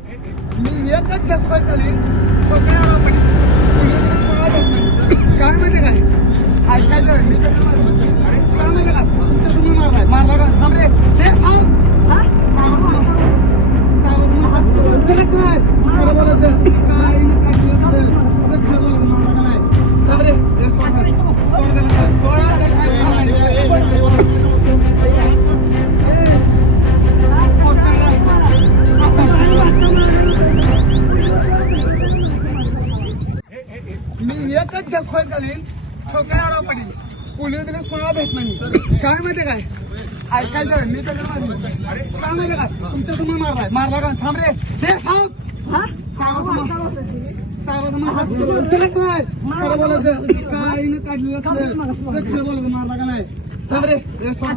मी एकच धक्का करीन सगळ्या पडी काय म्हणजे काय ऐकायचं मी अरे काय म्हणजे काय तुमचं तुम्ही मारला का थांब रे हे थांब मी एकच धक्का करीन सगळ्या पडी पोलीस कोणाला भेट नाही काय माहिती काय ऐकायचं मी तर अरे काय माहिती काय तुमचं तुम्ही मारला का थांब रे हे थांब मारला का नाही थांब रे सोड